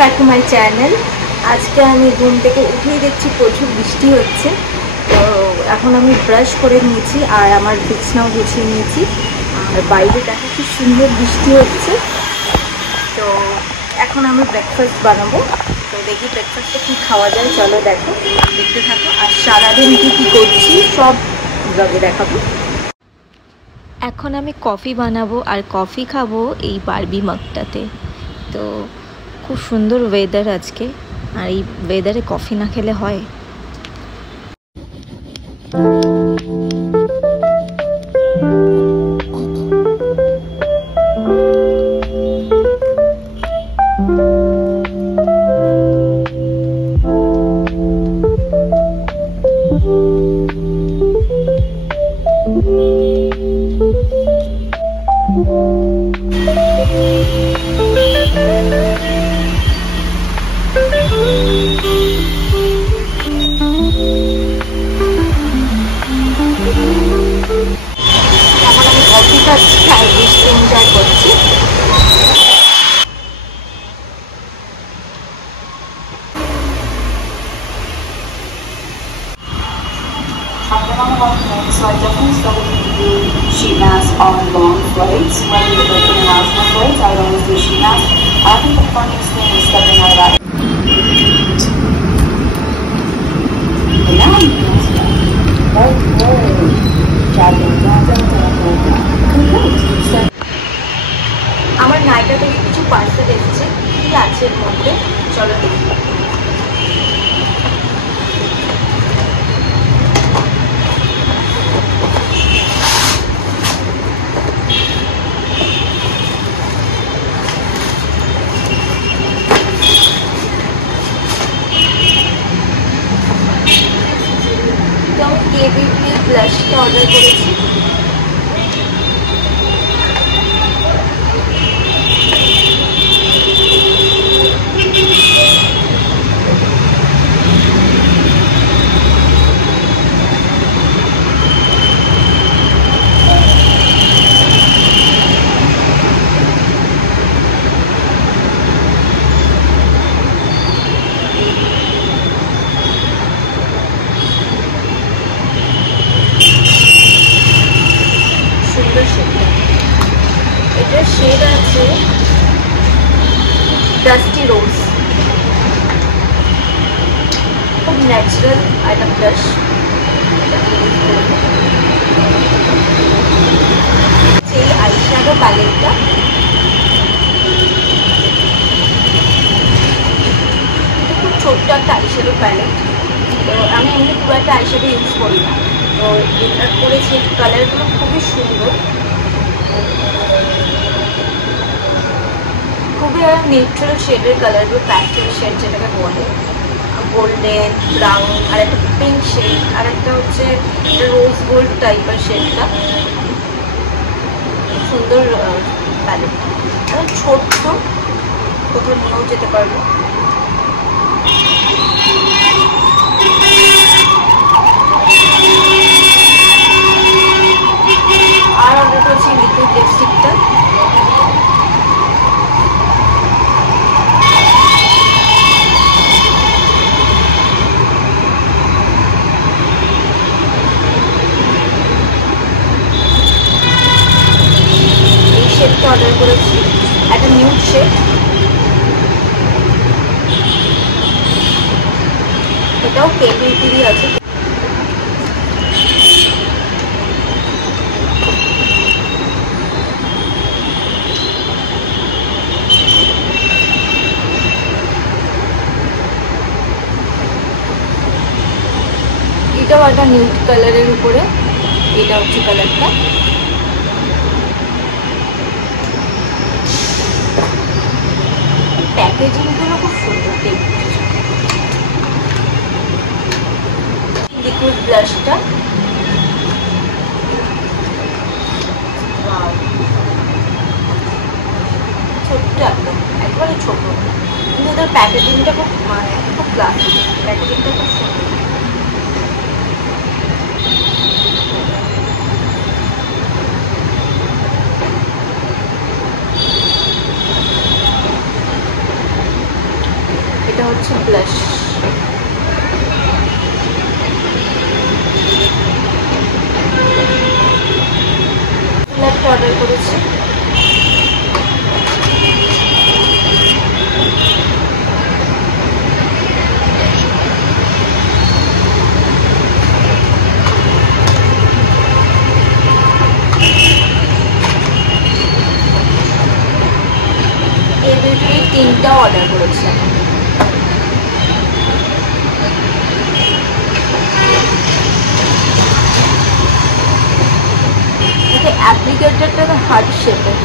Back to my channel. আজকে আমি ঘুম থেকে উঠেই দেখছি প্রচুর বৃষ্টি হচ্ছে। তো এখন আমি ব্রাশ করে নিয়েছি আর আমার বিছনাও গুছিয়ে নিয়েছি। আর বাইরে দেখো কি সুন্দর বৃষ্টি হচ্ছে। তো এখন আমি ব্রেকফাস্ট বানাবো। তো দেখি ব্রেকফাস্টে কী খাওয়া যায়, চলো দেখো, দেখতে থাকো। আর সারাদিন কী করছি সব ব্লগে দেখাবো। এখন আমি কফি বানাবো আর কফি খাবো এই বারবি মাগটাতে। তো খুব সুন্দর ওয়েদার আজকে, আর এই ওয়েদারে কফি না খেলে হয়? এনজয় করছি। So I definitely started to do sheet masks on long flights. When we were doing international flights, I would always do sheet masks. I think the funniest thing was stepping out of that. And now I'm doing stuff. আমার নাইটা থেকে কিছু parcel এসেছে, কি আছে এর মধ্যে চলো দেখি। তো আমি কেবিটি ব্লাশটা অর্ডার করেছি। এটার শেড আছে ডাস্টি রোজ, খুব ন্যাচারাল একটা ব্রাশ। এই আইশ্যাডো প্যালেটটা খুব ছোট্ট একটা আইশ্যাডো প্যালেট। তো আমি এমনি খুব একটা আইশ্যাডো ইউজ করি না, তো এটা করেছি। কালারগুলো খুবই সুন্দর, খুবই নিউট্রাল শেডের কালারগুলো, প্যাস্টেল শেড যেটাকে বলে, গোল্ডেন ব্রাউন, আর একটা পিঙ্ক শেড, আর একটা হচ্ছে রোজ গোল্ড টাইপের শেডটা। সুন্দর প্যালেট, ছোট্ট, কোথাও নিয়েও যেতে পারবো। আর অর্ডার করেছি লিকুইড লিপস্টিকটা। শেডটা অর্ডার করেছি, একটা নিউড শেড। এটাও কেবিটিরই আছে। এটাও একটা নিউড কালারের উপরে, এটা হচ্ছে কালারটা। প্যাকেজিংগুলো খুব সুন্দর দেখতে। লিকুইড ব্লাশটা ছোট্ট একদম, একবারে ছোট, কিন্তু ওদের প্যাকেজিংটা খুব খুব ক্লাসি, প্যাকেজিংটা খুব সুন্দর। অর্ডার করেছি। এই 3টা অর্ডার করেছি। অ্যাপ্লিকেটরটা হার্ট শেপের।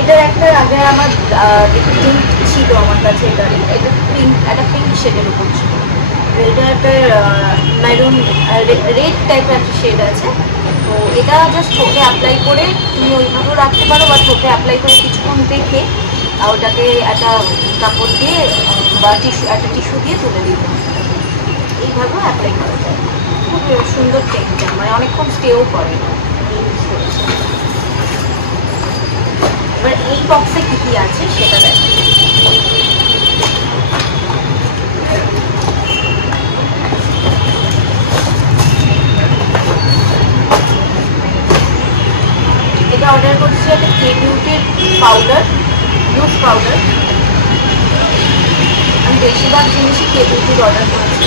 এটার একটা আগে আমার পিঙ্ক ছিল আমার কাছে, এটা পিঙ্ক, একটা পিঙ্ক শেডের উপর ছিল। এটা একটা মেরুন রেড টাইপের একটা শেড আছে। তো এটা জাস্ট ঠোঁটে অ্যাপ্লাই করে তুমি ওইভাবেও রাখতে পারো, বা ঠোঁটে অ্যাপ্লাই করে কিছুক্ষণ রেখে ওটাকে একটা কাপড় দিয়ে বা একটা টিস্যু দিয়ে তুলে দিতে হবে। এইভাবেও অ্যাপ্লাই করা যায়। খুব সুন্দর টেক্সচার, মানে অনেকক্ষণ স্টেও করে। এবার এই বক্সে কি কি আছে সেটা দেখো। এটা অর্ডার করছি একটা কে বিউটির পাউডার, লুজ পাউডার। আমি বেশিরভাগ জিনিসই কে বিউটির অর্ডার করেছি।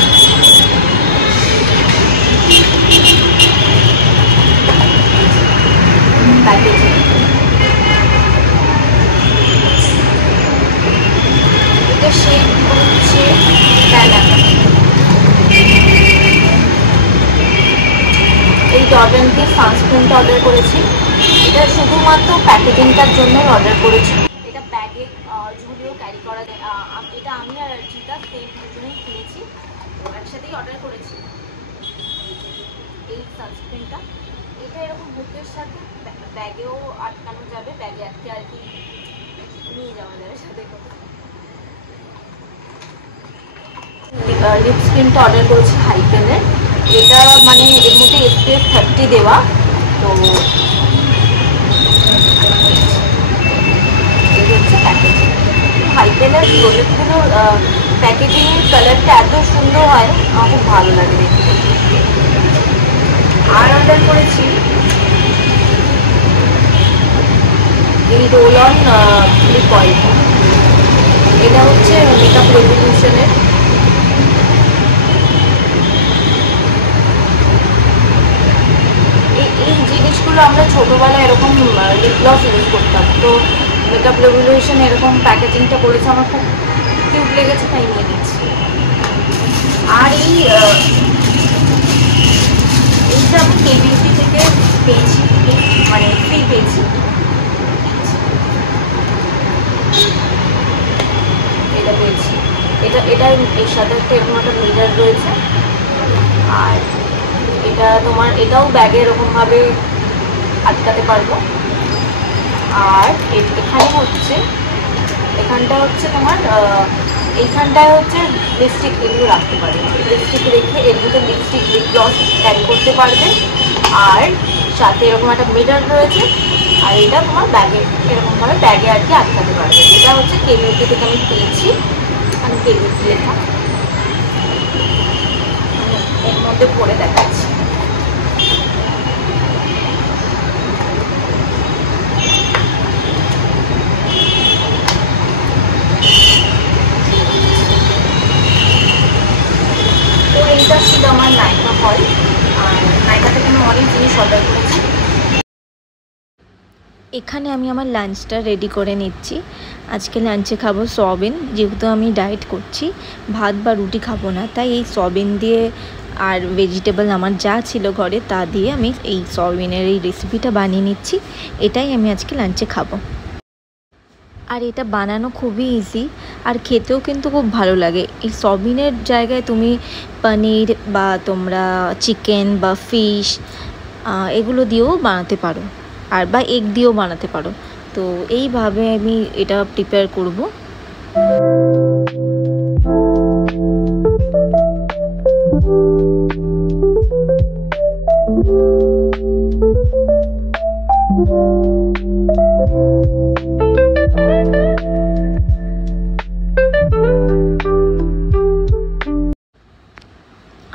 প্যাকেজিং এটা শেড হচ্ছে ব্যানানা। এই জর্ডানকে সানস্ক্রিনটা অর্ডার করেছি। এটা শুধুমাত্র প্যাকেজিংটার জন্যই অর্ডার করেছি। এটা ব্যাগে ঝুলিয়েও ক্যারি করা যায়। এটা আমি আর জিতা সেম দুজনেই কিনেছি, তো একসাথেই অর্ডার করেছি এই সানস্ক্রিনটা। এটা এরকম বুকের সাথে ব্যাগেও আটকানো যাবে, ব্যাগে আটকে আর কি নিয়ে যাওয়া যাবে সাথে করে। লিপস্ক্রিনটা অর্ডার করেছি হাইপেনের। এটা মানে এর মধ্যে SPF 30 দেওয়া। তো এই হচ্ছে প্যাকেজিং। হাইপেনের প্রোডাক্টগুলোর প্যাকেজিংয়ের কালারটা এত সুন্দর হয়, আমার খুব ভালো লাগে দেখতে। আর অর্ডার করেছি এই রোল অন লিপ অয়েল। এটা হচ্ছে মেকআপ রেভলিউশনের। এই জিনিসগুলো আমরা ছোটোবেলায় এরকম লিপ গ্লস ইউজ করতাম, তো মেকআপ রেভলিউশন এরকম প্যাকেজিংটা করেছে, আমার খুব কিউট লেগেছে, তাই নিয়ে নিচ্ছি। আর এইটা আমি কে বিউটি থেকে পেয়েছি, মানে ফ্রি পেয়েছি। এটা পেয়েছি, এটার এর সাথে একটা এরকম একটা মিরর রয়েছে। আর এটা তোমার এটাও ব্যাগে এরকমভাবে আটকাতে পারবো। আর এখানটা হচ্ছে তোমার এইখানটায় হচ্ছে লিপস্টিক, এগুলো রাখতে পারবে। লিপস্টিক রেখে এর ভিতরে লিপস্টিক, লিপ গ্লস ক্যারি করতে পারবে। আর সাথে এরকম একটা মিরর রয়েছে। আর এটা তোমার ব্যাগে এরকমভাবে ব্যাগে আর কি আটকাতে পারবে। এটা হচ্ছে কে বিউটি থেকে আমি পেয়েছি, আমি কে বিউটি লেখা এর মধ্যে পরে দেখাচ্ছি। তো এইটা ছিল আমার নাইকা হল। আর নাইকা থেকে আমি অনেক জিনিস অর্ডার করেছি। এখানে আমি আমার লাঞ্চটা রেডি করে নিচ্ছি। আজকে লাঞ্চে খাবো সয়াবিন, যেহেতু আমি ডায়েট করছি, ভাত বা রুটি খাবো না, তাই এই সয়াবিন দিয়ে আর ভেজিটেবল আমার যা ছিল ঘরে তা দিয়ে আমি এই সয়াবিনের এই রেসিপিটা বানিয়ে নিচ্ছি। এটাই আমি আজকে লাঞ্চে খাবো। আর এটা বানানো খুবই ইজি, আর খেতেও কিন্তু খুব ভালো লাগে। এই সয়াবিনের জায়গায় তুমি পনির বা তোমরা চিকেন বা ফিশ এগুলো দিয়েও বানাতে পারো, আর বা এগ দিয়েও বানাতে পারো। তো এইভাবে আমি এটা প্রিপেয়ার করব।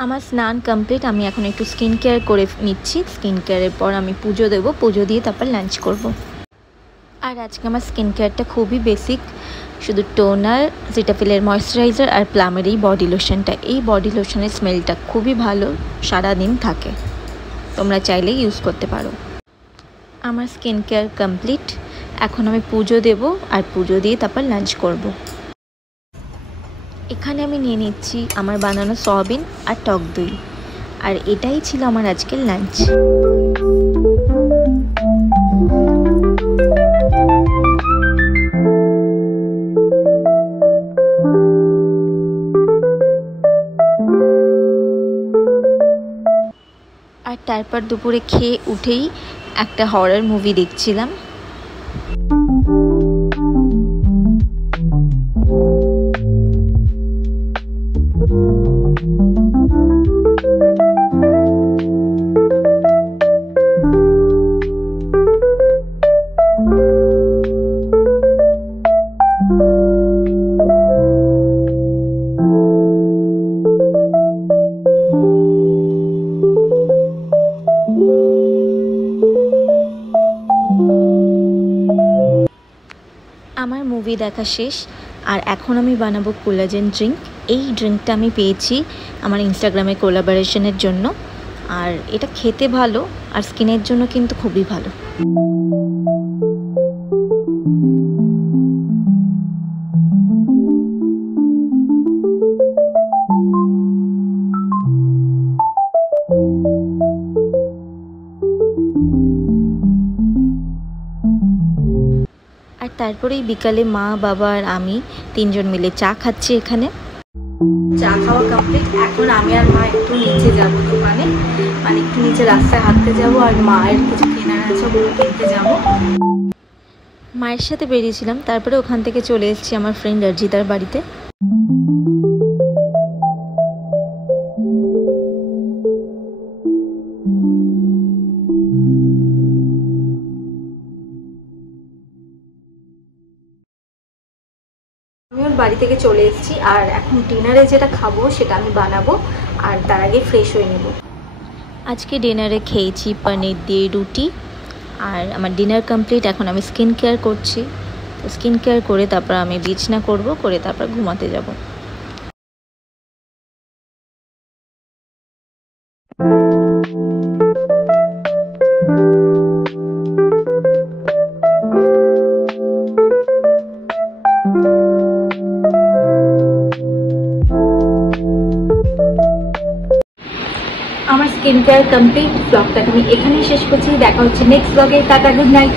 আমার স্নান কমপ্লিট, আমি এখন একটু স্কিন কেয়ার করে নিচ্ছি। স্কিন কেয়ারের পর আমি পুজো দেবো, পুজো দিয়ে তারপর লাঞ্চ করব। আর আজকে আমার স্কিন কেয়ারটা খুবই বেসিক, শুধু টোনার, সিটাফিলের ময়শ্চারাইজার আর প্লামের এই বডি লোশনটা। এই বডি লোশনের স্মেলটা খুবই ভালো, সারাদিন থাকে, তোমরা চাইলে ইউজ করতে পারো। আমার স্কিন কেয়ার কমপ্লিট, এখন আমি পুজো দেব আর পুজো দিয়ে তারপর লাঞ্চ করব। এখানে আমি নিয়ে নিচ্ছি আমার বানানো সয়াবিন আর টক দই, আর এটাই ছিল আমার আজকের লাঞ্চ। আর তারপর দুপুরে খেয়ে উঠেই একটা হরর মুভি দেখছিলাম। আমার মুভি দেখা শেষ, আর এখন আমি বানাবো কোলাজেন ড্রিঙ্ক। এই ড্রিঙ্কটা আমি পেয়েছি আমার ইনস্টাগ্রামে কোলাবোরেশনের জন্য, আর এটা খেতে ভালো আর স্কিনের জন্য কিন্তু খুবই ভালো। আর তারপরেই বিকালে মা, বাবা আর আমি তিনজন মিলে চা খাচ্ছি এখানে। চা খাওয়া কমপ্লিট, এখন আমি আর মা একটু নিচে যাবো দোকানে, মানে একটু নিচে রাস্তায় হাঁটতে যাবো, আর মায়ের কিছু কেনার আছে ওগুলো কিনতে যাবো। মায়ের সাথে বেরিয়েছিলাম, তারপরে ওখান থেকে চলে এসেছি আমার ফ্রেন্ড অর্জিতার বাড়িতে। আমি ওর বাড়ি থেকে চলে এসেছি, আর এখন ডিনারে যেটা খাবো সেটা আমি বানাবো, আর তার আগে ফ্রেশ হয়ে নেব। আজকে ডিনারে খেয়েছি পনির দিয়ে রুটি, আর আমার ডিনার কমপ্লিট। এখন আমি স্কিন কেয়ার করছি, তো স্কিন কেয়ার করে তারপর আমি বিছানা করব, করে তারপর ঘুমাতে যাব। আমার স্কিন কেয়ার কমপ্লিট। ব্লগটাকে আমি এখানেই শেষ করছি, দেখা হচ্ছে নেক্সট ব্লগে। Tata, good night.